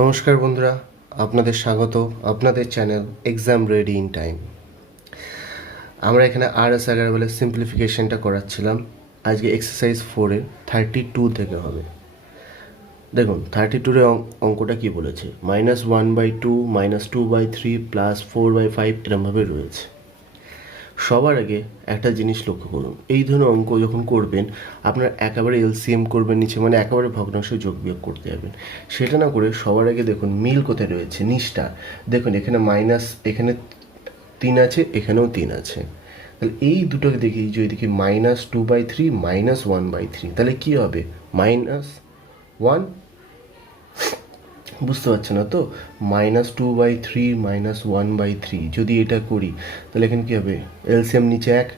নমস্কার বন্ধুরা, আপনাদের স্বাগত আপনাদের channel exam ready in time. আমরা এখানে RS বলে সিম্পলিফিকেশনটা করাচ্ছিলাম। আজকে এক্সারসাইজ 4-এর 32 থেকে হবে। দেখুন 32-এর অঙ্কটা কি বলেছে, -1/2 -2/3 +4/5 এরমভাবে রয়েছে। সবার আগে একটা জিনিস লক্ষ্য করুন, এই ধরনের অঙ্ক যখন করবেন আপনারা একেবারে LCM করবেন নিচে, মানে একেবারে ভগ্নাংশ যোগ বিয়োগ করতে যাবেন। সেটা না করে সবার আগে দেখুন মিল কোথায় রয়েছে, নিচটা দেখুন। এখানে মাইনাস, এখানে 3 আছে, এখানেও 3 আছে। তাহলে এই দুটোকে দেখি, যদি দেখি -2/3 -1/3, তাহলে কি হবে? -1। বুঝতে পারছে না তো? -2/3 -1/3 যদি এটা করি তাহলে এখানে কী হবে? এলসিএম নিচে 1,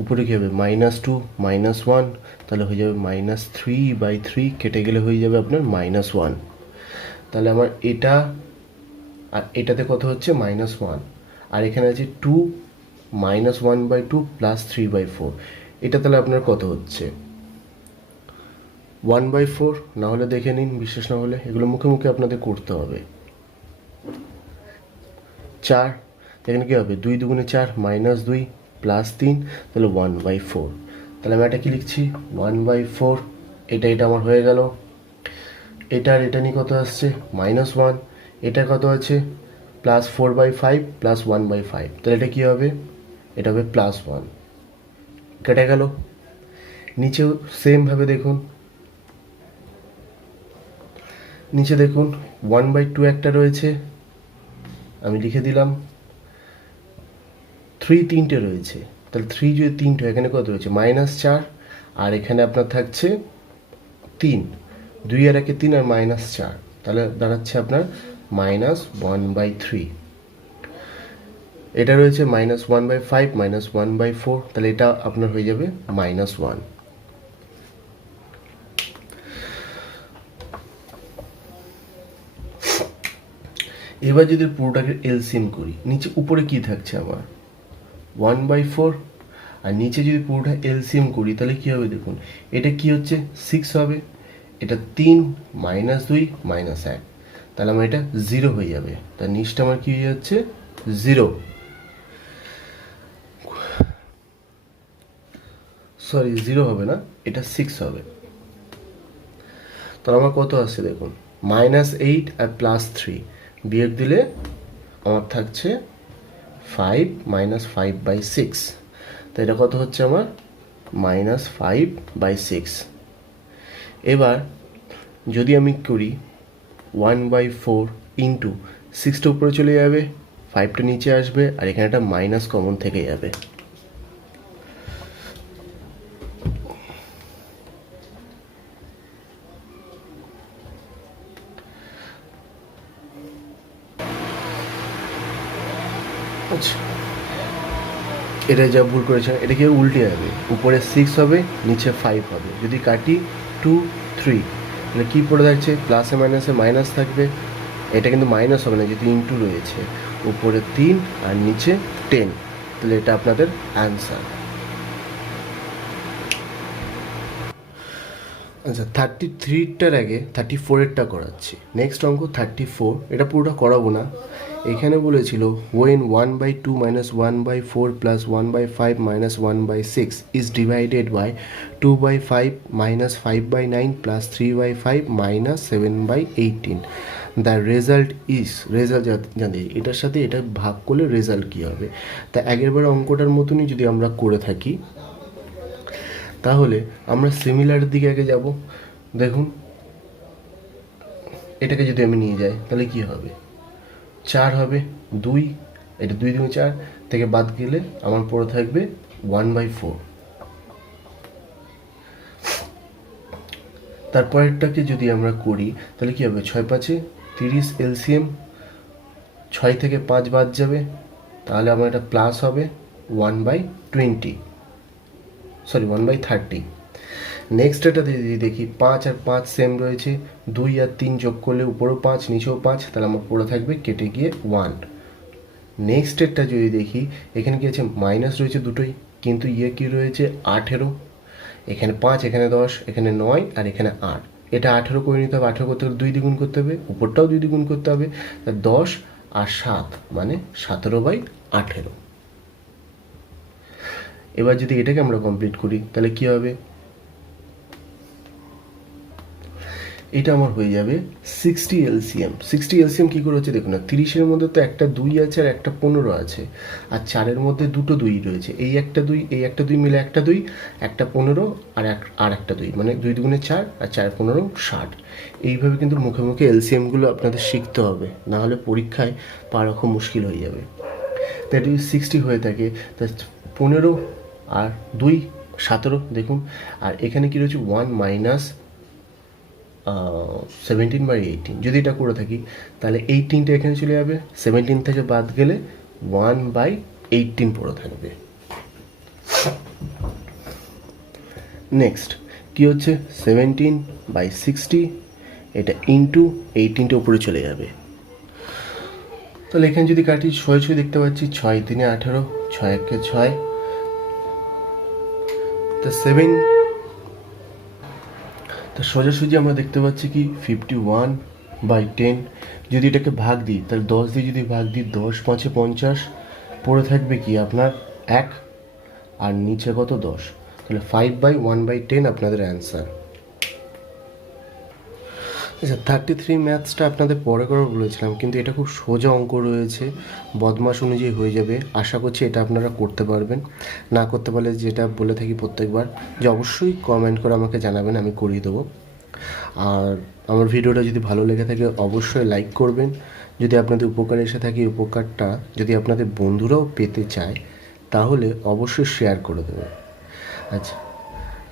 উপরে কী হবে? -2 -1, তাহলে হয়ে যাবে -3/3, কেটে গেলে হয়ে যাবে আপনার -1। তাহলে আমার এটা আর এটাতে কত হচ্ছে? -1। আর এখানে আছে 2 -1/2 +3/4, এটা তাহলে আপনার কত হচ্ছে? 1/4। না হলে দেখে নিন, বিশ্বাস না হলে এগুলো মুখে মুখে আপনাদের করতে হবে। 4, এখানে কী হবে? 2 2 4 -2 +3, তাহলে 1/4। তাহলে আমি এটা কি লিখছি? 1/4। এটা আমার হয়ে গেল। এটা আর এটা নিয়ে কত আসছে? -1। এটা কত আছে? +4/5 +1/5, তাহলে এটা কী হবে? এটা হবে +1। কেটে গেল। নিচেও সেমভাবে দেখুন, নিচে দেখুন 1/2 একটা রয়েছে, আমি লিখে দিলাম। 3 3টে রয়েছে, তাহলে 3 যদি 3টে, এখানে কত রয়েছে? -4, আর এখানে আপনার থাকছে 3। 2 আর 1 3 আর -4, তাহলে দাঁড়াচ্ছে আপনার -1/3। এটা রয়েছে -1/5 -1/4, তাহলে এটা আপনার হয়ে যাবে -1। এবার যদি পুরোটাকে এলসিএম করি, নিচে উপরে কি থাকছে আমার? 1/4। আর নিচে যদি পুরোটা এলসিএম করি তাহলে কি হবে? দেখুন এটা কি হচ্ছে? 6 হবে। এটা 3 -2 -1, তাহলে আমার এটা 0 হয়ে যাবে। তার নিচটা আমার কি হয়ে যাচ্ছে? 0। সরি, 0 হবে না, এটা 6 হবে। তাহলে আমার কত আসছে দেখুন, -8 আর +3 বিয়োগ দিলে আমার থাকছে 5 -5/6। তো এটা কত হচ্ছে আমার? -5/6। এবার যদি আমি করি 1/4 ইন্টু 6টা উপরে চলে যাবে, 5টা নিচে আসবে, আর এখানে একটা মাইনাস কমন থেকে যাবে। আচ্ছা, এটা যা ভুল করেছে, এটা কি উল্টে যাবে, উপরে 6 হবে, নিচে 5 হবে। যদি কাটি 2 3, তাহলে কী পড়ে থাকছে? প্লাসে মাইনাসে মাইনাস থাকবে। এটা কিন্তু মাইনাস হবে না, যেহেতু ইন্টু রয়েছে। উপরে 3 আর নিচে 10, তাহলে এটা আপনাদের অ্যান্সার। আচ্ছা, 33টার আগে 34এরটা করাচ্ছি। নেক্সট অঙ্ক 34, এটা পুরোটা করাবো না। এখানে বলেছিল when 1/2 -1/4 +1/5 -1/6 is divided by 2/5 -5/9 +3/5 -7/18, the result is, result জানি এটার সাথে এটা ভাগ করলে রেজাল্ট কী হবে। তা আগেরবার অঙ্কটার মতনই যদি আমরা করে থাকি তাহলে আমরা সিমিলার দিকে আগে যাব। দেখুন এটাকে যদি আমি নিয়ে যাই তাহলে কি হবে? 4 হবে, 2, এটা 2 2 4 থেকে বাদ গেলে আমার পড়ে থাকবে 1/4। তারপরেরটাকে যদি আমরা করি তাহলে কি হবে? 6 5 30 এলসিএম, 6 থেকে 5 বাদ যাবে, তাহলে আমার এটা প্লাস হবে 1/20, সরি 1/30। নেক্সট এটা যদি দেখি 5 আর 5 সেম রয়েছে, 2 আর 3 যোগ করলে উপরেও 5 নিচেও 5, তাহলে আমার পড়ে থাকবে কেটে গিয়ে 1। নেক্সট এটা যদি দেখি, এখানে কি আছে? মাইনাস রয়েছে দুটোই, কিন্তু ইয়ে কি রয়েছে? 18। এখানে 5, এখানে 10, এখানে 9, আর এখানে 8, এটা 18 করে নিতে হবে, 18 করতে হলে 2 দ্বিগুণ করতে হবে, উপরটাও 2 দ্বিগুণ করতে হবে, 10 আর 7 মানে 17/18। এবার যদি এটাকে আমরা কমপ্লিট করি তাহলে কি হবে, এটা আমার হয়ে যাবে 60 এলসিএম। 60 এলসিএম কী করে হচ্ছে দেখুন না, 30-এর মধ্যে তো একটা 2 আছে আর একটা 15 আছে, আর 4-এর মধ্যে দুটো 2 রয়েছে, এই একটা 2 এই একটা 2 মিলে একটা 2, একটা 15 আর একটা 2 মানে 2 দুগুণে 4 আর 4 15 60। এইভাবে কিন্তু মুখে মুখে এলসিএমগুলো আপনাদের শিখতে হবে, না হলে পরীক্ষায় পাওয়া খুব মুশকিল হয়ে যাবে। তাই যদি 60 হয়ে থাকে তা 15 আর 2 17 দেখুন, আর এখানে কী রয়েছে 1 মাইনাস 17/18। যদি এটা করে থাকি তাহলে 18টা এখানে চলে যাবে, 17 থেকে বাদ গেলে 1/18 পড়ে থাকবে। নেক্সট কি হচ্ছে 17/60, এটা ইন্টু 18টা উপরে চলে যাবে। তাহলে এখানে যদি কাটি 6 6 দেখতে পাচ্ছি, 6 3 18, 6 1 6, তা 7, তা সোজাসুজি আমরা দেখতে পাচ্ছি কি 51/10। যদি এটাকে ভাগ দিই তাহলে 10 দিয়ে যদি ভাগ দিই 10 5 50, পড়ে থাকবে কি আপনার 1, আর নিচে কত 10, তাহলে 5/1/10 আপনাদের অ্যান্সার। আচ্ছা 33 ম্যাথসটা আপনাদের পরে করে বলেছিলাম, কিন্তু এটা খুব সোজা অঙ্ক রয়েছে, বদমাশ অনুযায়ী হয়ে যাবে। আশা করছি এটা আপনারা করতে পারবেন। না করতে পারলে যেটা বলে থাকি প্রত্যেকবার, যে অবশ্যই কমেন্ট করে আমাকে জানাবেন, আমি করিয়ে দেবো। আর আমার ভিডিওটা যদি ভালো লেগে থাকে অবশ্যই লাইক করবেন। যদি আপনাদের উপকার এসে থাকে, উপকারটা যদি আপনাদের বন্ধুরাও পেতে চায় তাহলে অবশ্যই শেয়ার করে দেবেন। আচ্ছা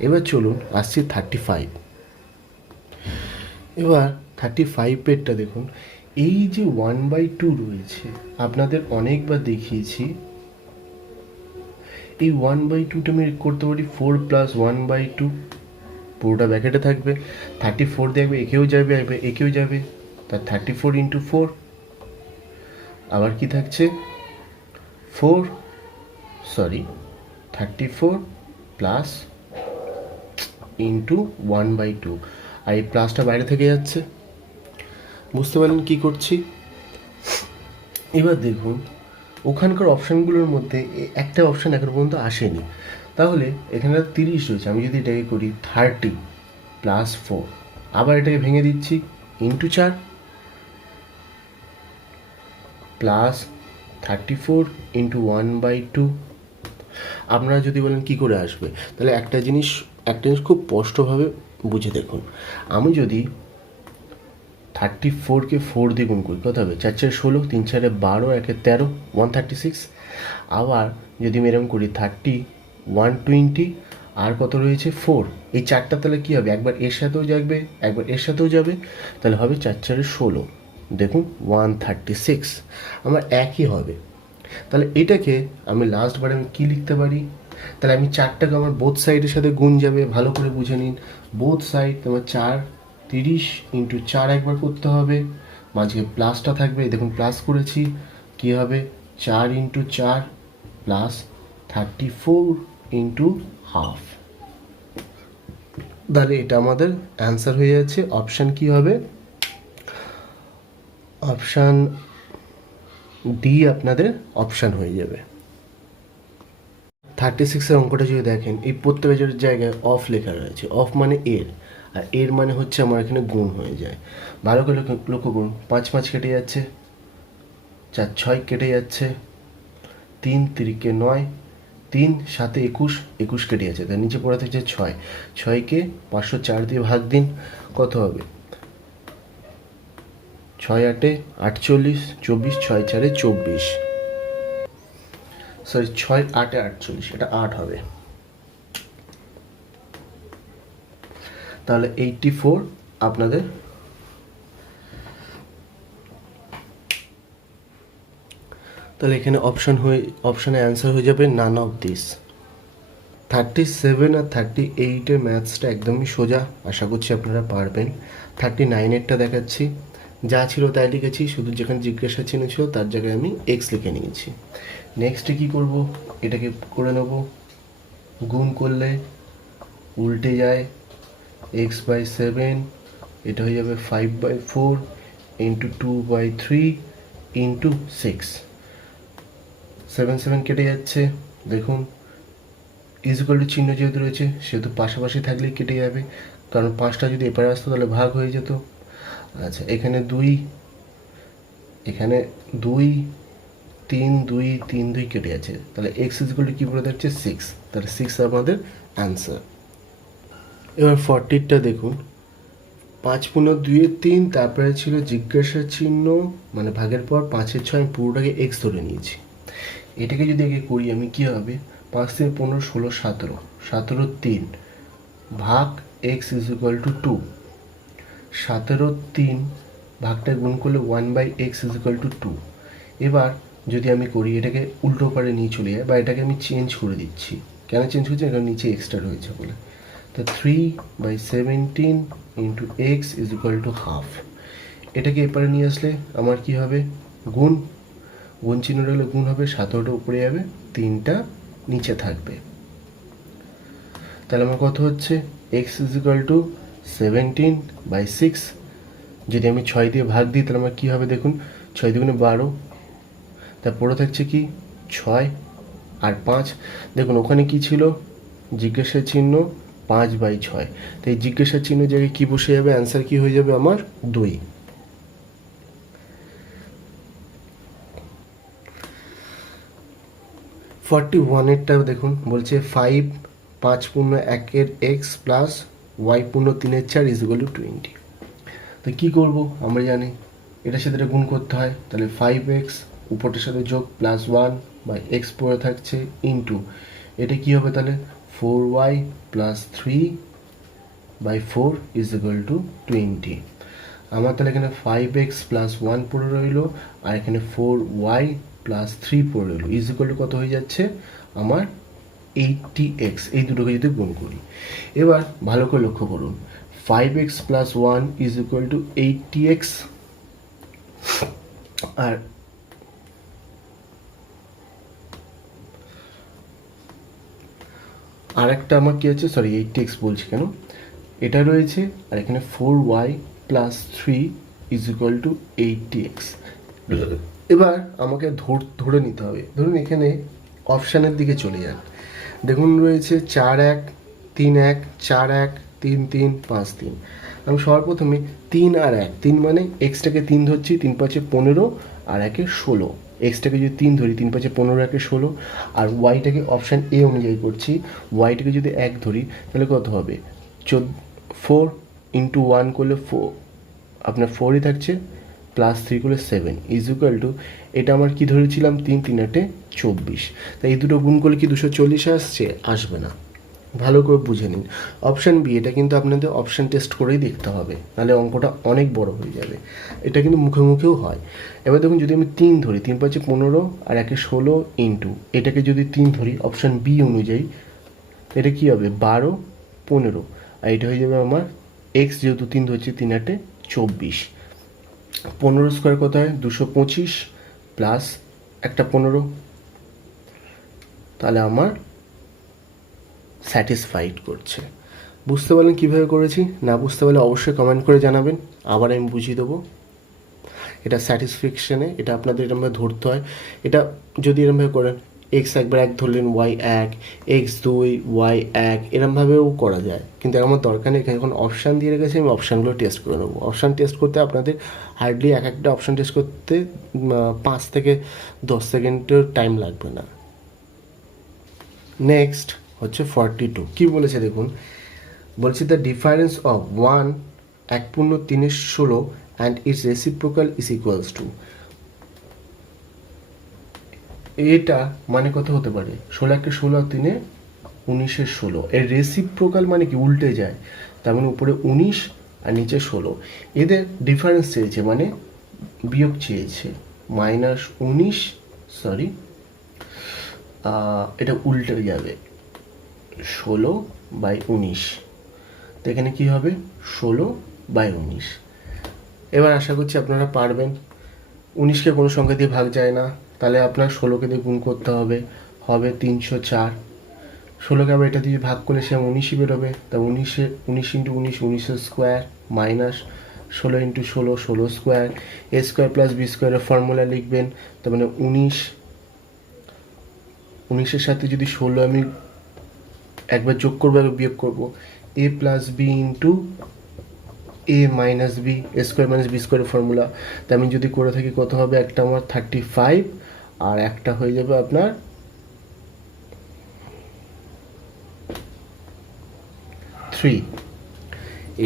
এবার চলুন আসছি 35। এবার 35 পেজটা দেখুন, এই যে 1/2 রয়েছে আপনাদের অনেকবার দেখিয়েছি, এই 1/2টা আমি করতে পারি 4 + 1/2, পুরোটা ব্র্যাকেটে থাকবে, 34 দেখবে একেও যাবে একেও যাবে, তার 34 × 4, আবার কি থাকছে 34 প্লাস ইন্টু 1/2, আর এই প্লাসটা বাইরে থেকে যাচ্ছে। বুঝতে পারলেন কী করছি? এবার দেখুন ওখানকার অপশানগুলোর মধ্যে একটা অপশান এখনো পর্যন্ত আসেনি, তাহলে এখানে 30 রয়েছে, আমি যদি এটাকে করি 30 + 4, আবার এটাকে ভেঙে দিচ্ছি ইন্টু 4 প্লাস 34 × 1/2। আপনারা যদি বলেন কি করে আসবে, তাহলে একটা জিনিস খুব স্পষ্টভাবে বুঝে দেখুন। আমি যদি 34কে 4 দিয়ে গুণ করি কত হবে, 4 4 16, 3 4 12, 1 13, 136। আবার যদি আমি এরকম করি 30 120, আর কত রয়েছে 4, এই চারটা তাহলে কী হবে, একবার এর সাথেও যাবে একবার এর সাথেও যাবে, তাহলে হবে 4 4 16, দেখুন 136, আমার একই হবে। তাহলে এটাকে আমি লাস্টবারে আমি কী লিখতে পারি, তাহলে আমি 4টাকে আমার বোথ সাইডের সাথে গুণ যাবে, ভালো করে বুঝে নিন। বোথ সাইড তোমার 30 × 4 একবার করতে হবে, মাঝে প্লাসটা থাকবে, দেখুন প্লাস করেছি, কী হবে 4 × 4 প্লাস 34 × ½ তাহলে এটা আমাদের অ্যান্সার হয়ে যাচ্ছে। অপশান কি হবে, অপশান ডি আপনাদের অপশান হয়ে যাবে। 36-এর অঙ্কটা যদি দেখেন, এই প্রত্যেকের জায়গায় অফ লেখা রয়েছে, অফ মানে এর, আর এর মানে হচ্ছে আমার এখানে গুণ হয়ে যায়। ভালো করে লক্ষ্য করুন, 5 5 কেটে যাচ্ছে, 4 6 কেটে যাচ্ছে, 3 3 9, 3 7 21 21 কেটে যাচ্ছে, তার নিচে পড়ে থাকছে 6, 6কে 504 দিয়ে ভাগ দিন, কত হবে 6 8 48, 24, 6 4 24, সরি 6 8 48, এটা 8 হবে, তাহলে 84 আপনাদের তাহলে এখানে অপশানে অ্যান্সার হয়ে যাবে নান অফ দিস। 37 আর 38-এর ম্যাথসটা একদমই সোজা, আশা করছি আপনারা পারবেন। 39-এরটা দেখাচ্ছি, যা ছিল তাই লিখেছি, শুধু যেখানে জিজ্ঞাসা চিহ্ন ছিল তার জায়গায় আমি এক্স লিখে নিয়েছি। নেক্সটে কী করব, এটাকে করে নেব, গুণ করলে উল্টে যায় x/7 এটা হয়ে যাবে 5/4 ইন্টু 2/3 ইন্টু 6, 7 কেটে যাচ্ছে। দেখুন ইকুয়াল টু চিহ্ন যেহেতু রয়েছে সেহেতু পাশাপাশি থাকলেই কেটে যাবে, কারণ 5টা যদি এপারে আসতো তাহলে ভাগ হয়ে যেত। আচ্ছা এখানে 2, এখানে 2, 3, 2, 3, 2 কেটে যাচ্ছে, তাহলে এক্স ইকুয়াল টু কী বলে যাচ্ছে 6, তাহলে 6 আমাদের অ্যান্সার। এবার 40টা দেখুন, 5×2=3, তারপরে ছিল জিজ্ঞাসা চিহ্ন মানে ভাগের পর 5/6, আমি পুরোটাকে এক্স ধরে নিয়েছি। এটাকে যদি আগে করি আমি কী হবে, 5×3=15, 16, 17, 17/3 ভাগ এক্স ইকুয়াল টু 2, 17/3 ভাগটা গুণ করলে 1/x ইকুয়াল টু 2। এবার যদি আমি করি এটাকে উল্টো পারে নিয়ে চলে যায়, বা এটাকে আমি চেঞ্জ করে দিচ্ছি। কেন চেঞ্জ করছি, কারণ নিচে এক্সট্রা রয়েছে বলে। তো 3/17 into x is equal to half. এটাকে এপারে নিয়ে আসলে আমার কি হবে, গুণ, গুণ চিহ্নটা হলে গুণ হবে, 17টা উপরে যাবে, 3টা নিচে থাকবে। তাহলে আমার কত হচ্ছে, এক্স ইজ ইকুয়াল টু 17/6। যদি আমি 6 দিয়ে ভাগ দিই তাহলে আমার কী হবে দেখুন, 6 দুগুণে 12, তারপরে থাকছে কি 6 আর 5। দেখুন ওখানে কি ছিল, জিজ্ঞাসা চিহ্ন 5/6, তাই জিজ্ঞাসা চিহ্ন জায়গায় কী বসে যাবে, অ্যান্সার কি হয়ে যাবে আমার 2। ফর্টি ওয়ানেরটাও দেখুন, বলছে 5 5×1 x plus y×3 is equal to 20। তো কী করবো, আমরা জানি এটার সাথে এটা গুণ করতে হয়, তাহলে 5x উপরটার সাথে যোগ প্লাস 1/x পড়ে থাকছে ইন্টু এটা কী হবে তাহলে 4y plus 3/4 is equal to 20। আমার তাহলে এখানে 5x প্লাস 1 পড়ে রইল, আর এখানে 4y প্লাস 3 পড়ে রইল, ইজ ইকুয়াল টু কত হয়ে যাচ্ছে আমার 80x। এই দুটোকে যদি গুণ করি, এবার ভালো করে লক্ষ্য করুন, 5x plus 1 is equal to 80x, আর আরেকটা আমার কি আছে, সরি 80x বলছি কেন, এটা রয়েছে, আর এখানে 4y plus 3 is equal to 80x। এবার আমাকে ধরে নিতে হবে, ধরুন এখানে অপশানের দিকে চলে যান, দেখুন রয়েছে 4-1, 3-1, 4-1, 3-3, 5-3। আমি সবার প্রথমে 3 আর 1, 3 মানে এক্সটাকে 3 ধরছি, 3×5=15 আর 1=16, এক্সটাকে যদি 3 ধরি, 3×5=15, 1=16, আর ওয়াইটাকে অপশান এ অনুযায়ী করছি, ওয়াইটাকে যদি 1 ধরি তাহলে কত হবে, 4 ইন্টু 1 করলে 4, আপনার 4ই থাকছে, প্লাস 3 করলে 7 ইজ ইকুয়াল টু, এটা আমার কি ধরেছিলাম 3×3=24। তাই এই দুটো গুণ করলে কি 240 আসছে, আসবে না, ভালো করে বুঝে নিন। অপশান বি, এটা কিন্তু আপনাদের অপশান টেস্ট করেই দেখতে হবে, নাহলে অঙ্কটা অনেক বড় হয়ে যাবে। এটা কিন্তু মুখে মুখেও হয়। এবার দেখুন যদি আমি 3 ধরি, 3×5=15 আর 1=16 ইন্টু এটাকে যদি 3 ধরি অপশান বি অনুযায়ী, এটা কি হবে 12, 15, আর এটা হয়ে যাবে আমার এক্স, যেহেতু 3 ধরছি, 3×8=24, 15 স্কোয়ার কত হয় 225, প্লাস একটা 15, তাহলে আমার স্যাটিসফাইড করছে। বুঝতে পারলেন কীভাবে করেছি? না বুঝতে পারলে অবশ্যই কমেন্ট করে জানাবেন, আবার আমি বুঝিয়ে দেবো। এটা স্যাটিসফ্যাকশানে, এটা আপনাদের এরমভাবে ধরতে হয়। এটা যদি এরমভাবে করেন, এক্স একবার 1 ধরলেন, ওয়াই 1, এক্স 2, ওয়াই 1, এরমভাবেও করা যায়, কিন্তু আমার দরকার নেই। এখানে যখন অপশান দিয়ে রেখেছি আমি অপশানগুলো টেস্ট করে নেবো। অপশান টেস্ট করতে আপনাদের হার্ডলি একটা অপশান টেস্ট করতে 5 থেকে 10 সেকেন্ডের টাইম লাগবে না। নেক্সট হচ্ছে 42, কী বলেছে দেখুন, বলছি the difference of 1/3 and it's reciprocal is equals to. এটা মানে কত হতে পারে, 16×16 আর 3=19/16। এর রেসিপ্রোকাল মানে কি উল্টে যায়, তার মানে উপরে 19 আর নিচে 16। এদের ডিফারেন্স চেয়েছে মানে বিয়োগ চেয়েছে, -19, সরি এটা উল্টে যাবে 16/19, তো এখানে কী হবে 16/19। এবার আশা করছি আপনারা পারবেন। 19কে কোনো সংখ্যা দিয়ে ভাগ যায় না, তাহলে আপনার 16কে দিয়ে গুণ করতে হবে, হবে 304, 16কে আবার এটা দিয়ে ভাগ করলে সে 19ই বেরোবে, তা 19 into 19 square minus 16 into 16 square, A square plus B স্কোয়ারের ফর্মুলা লিখবেন, তার মানে 19 সাথে যদি 16 আমি একবার যোগ করবো একবার বিয়োগ করবো, এ প্লাস বি ইন্টু এ মাইনাস বি, এ স্কোয়ার মাইনাস বি স্কোয়ারের ফর্মুলা। তা আমি যদি করে থাকি কত হবে, একটা আমার 35 আর একটা হয়ে যাবে আপনার 3।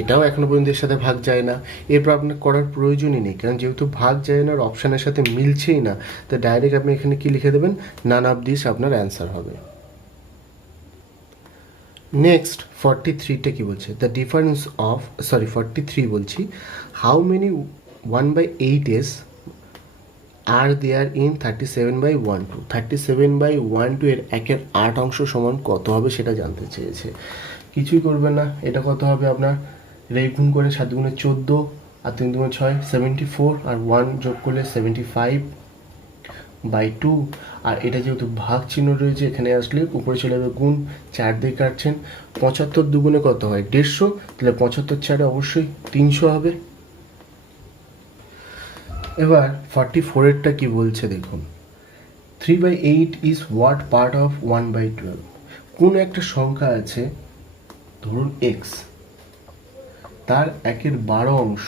এটাও এখনো পর্যন্ত এর সাথে ভাগ যায় না, এরপর আপনার করার প্রয়োজনই নেই, কারণ যেহেতু ভাগ যায় না আর অপশানের সাথে মিলছেই না, তো ডাইরেক্ট আপনি এখানে কি লিখে দেবেন, নান অফ দিস আপনার অ্যান্সার হবে। নেক্সট 43টা কি বলছে, দ্য ডিফারেন্স অফ 43 বলছি, how many 1/8s are there in 37/12, 37/12 এর 1/8 অংশ সমান কত হবে সেটা জানতে চেয়েছে। কিছুই করবে না, এটা কত হবে আপনার, রেট গুণ করে 7 গুণে 14 আর 3 দুগুণে 6 74 আর 1 যোগ করলে 75/2, আর এটা যেহেতু ভাগ চিহ্ন রয়েছে এখানে আসলে উপরে চলে যাবে গুণ, 4 দিয়ে কাটছেন, 75 দুগুণে কত হয় 150, তাহলে 75 4 অবশ্যই 300 হবে। এবার 44এরটা কি বলছে দেখুন, 3/8 ইজ হোয়াট পার্ট অফ 1/12, কোন একটা সংখ্যা আছে ধরুন এক্স, তার 1/12 অংশ,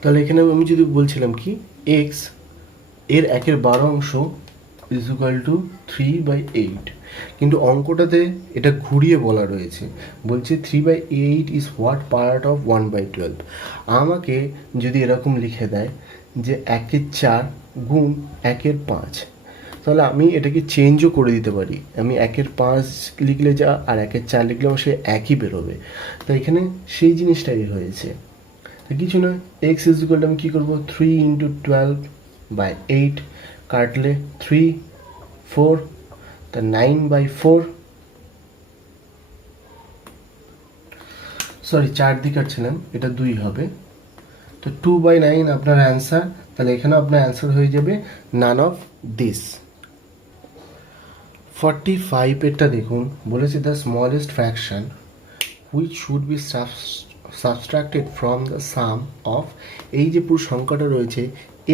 তাহলে এখানে আমি যদি বলছিলাম কি এক্স এর 1/12 অংশ ইজ ইকুয়াল টু 3/8, কিন্তু অঙ্কটাতে এটা ঘুরিয়ে বলা রয়েছে, বলছে 3/8 ইজ হোয়াট পার্ট অফ 1/12। আমাকে যদি এরকম লিখে দেয় যে 1/4 গুণ 1/5, তাহলে আমি এটাকে চেঞ্জও করে দিতে পারি, আমি 1/5 লিখলে যা আর 1/4 লিখলে আমার সে একই বেরোবে, তো এখানে সেই জিনিসটাই হয়েছে। কিছু না, এক্স ইজ ইকুয়াল টু আমি কী করবো, 3 ইন্টু 12/8, কাটলে 3 4, তা 9/4, সরি 4 দিয়ে কাটছিলাম, এটা 2 হবে, তো 2/9 আপনার অ্যান্সার। তাহলে এখানে আপনার অ্যান্সার হয়ে যাবে নান অফ দিস। 45 দেখুন, বলেছে the smallest fraction which should be সাবস্ট্রাক্টেড from the some of, এই যে পুরো সংখ্যাটা রয়েছে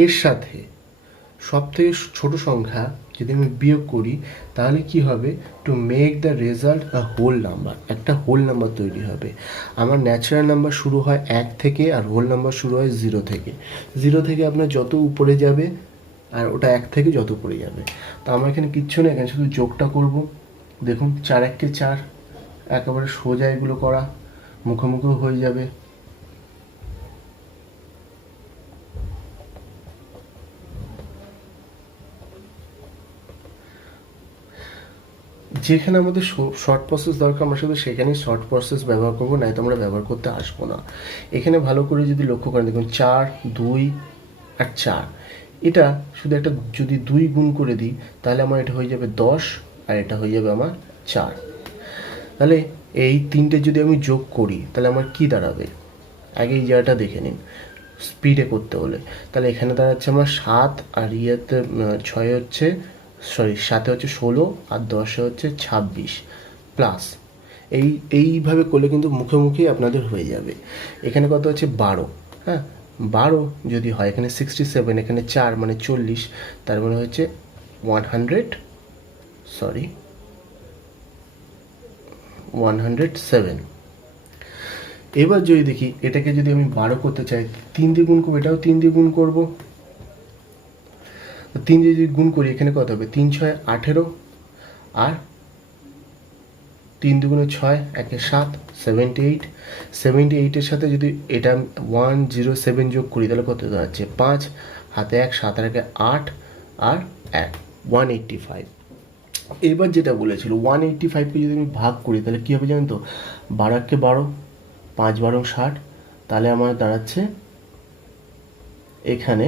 এর সাথে সবথেকে ছোট সংখ্যা যদি আমি বিয়োগ করি তাহলে কি হবে, to make the result a whole number, একটা হোল নাম্বার তৈরি হবে। আমার ন্যাচারাল নাম্বার শুরু হয় 1 থেকে আর হোল নাম্বার শুরু হয় 0 থেকে, 0 থেকে আপনার যত উপরে যাবে আর ওটা 1 থেকে যত উপরে যাবে। তো আমার এখানে কিচ্ছু নেই, এখানে শুধু যোগটা করব। দেখুন 4 1 4, একেবারে সোজা এগুলো করা, মুখোমুখি হয়ে যাবে। যেখানে আমাদের শর্ট প্রসেস দরকার আমরা শুধু সেখানেই শর্ট প্রসেস ব্যবহার করবো, নাই তো আমরা ব্যবহার করতে আসবো না। এখানে ভালো করে যদি লক্ষ্য করেন দেখুন 4 2 আর 4, এটা শুধু একটা যদি 2 গুণ করে দিই তাহলে আমার এটা হয়ে যাবে 10 আর এটা হয়ে যাবে আমার 4। তাহলে এই তিনটে যদি আমি যোগ করি তাহলে আমার কি দাঁড়াবে, আগে এই জায়গাটা দেখে নিন স্পিডে করতে হলে। তাহলে এখানে দাঁড়াচ্ছে আমার 7 আর ইয়েতে 6 হচ্ছে, সরি 7 হচ্ছে 16 আর 10 হচ্ছে 26 প্লাস, এইভাবে করলে কিন্তু মুখে মুখেই আপনাদের হয়ে যাবে। এখানে কত হচ্ছে 12, হ্যাঁ 12 যদি হয় এখানে 67, এখানে 4 মানে 40, তার মানে হচ্ছে 107। এবার যদি দেখি এটাকে যদি আমি 12 করতে চাই 3 দিয়ে গুণ করবো, এটাও 3 দিয়ে গুণ করবো, 3 দিয়ে যদি গুণ করি এখানে কত হবে, 3 6 18 আর 3 দুগুণে 6 1 7 78 এর সাথে যদি এটা 107 যোগ করি তাহলে কত দাঁড়াচ্ছে 5, হাতে 1 7 আর 8 আর 1 185। এবার যেটা বলেছিল 185কে যদি আমি ভাগ করি তাহলে কী হবে জানেন তো, 12 কে 12, 5 12 60, তাহলে আমার দাঁড়াচ্ছে এখানে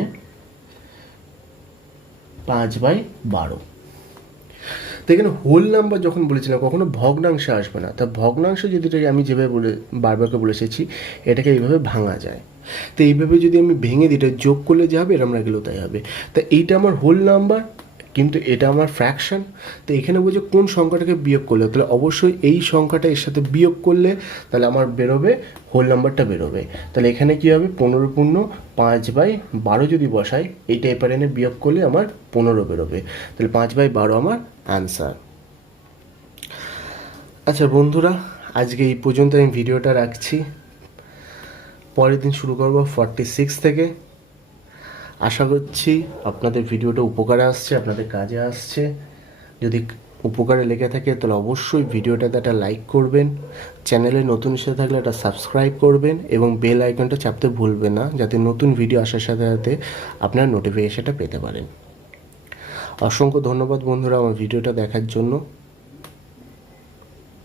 5/12। তো এখানে হোল নাম্বার যখন বলেছিলাম কখনো ভগ্নাংশে আসবে না, তা ভগ্নাংশ যদি আমি যেভাবে বারবার বলে এসেছি এটাকে এইভাবে ভাঙা যায়। তো এইভাবে যদি আমি ভেঙে দিই এটা যোগ করলে যা হবে এরম রাখলেও তাই হবে। তা এইটা আমার হোল নাম্বার, কিন্তু এটা আমার ফ্র্যাকশন। তো এখানে বলছে কোন সংখ্যাটাকে বিয়োগ করলে, তাহলে অবশ্যই এই সংখ্যাটা এর সাথে বিয়োগ করলে তাহলে আমার বেরোবে হোল নাম্বারটা বেরোবে। তাহলে এখানে কী হবে, 15/5/12 যদি বসাই এই টাইপের এনে বিয়োগ করলে আমার 15 বেরোবে। তাহলে 5/12 আমার অ্যান্সার। আচ্ছা বন্ধুরা, আজকে এই পর্যন্ত আমি ভিডিওটা রাখছি। পরের দিন শুরু করব 46 থেকে। আশা করছি আপনাদের ভিডিওটা উপকারে আসছে, আপনাদের কাজে আসছে। যদি উপকারে লেগে থাকে তাহলে অবশ্যই ভিডিওটাতে একটা লাইক করবেন, চ্যানেলে নতুন এসে থাকলে একটা সাবস্ক্রাইব করবেন এবং বেল আইকনটা চাপতে ভুলবেন না, যাতে নতুন ভিডিও আসার সাথে সাথে আপনার নোটিফিকেশনটা পেতে পারেন। অসংখ্য ধন্যবাদ বন্ধুরা আমার ভিডিওটা দেখার জন্য।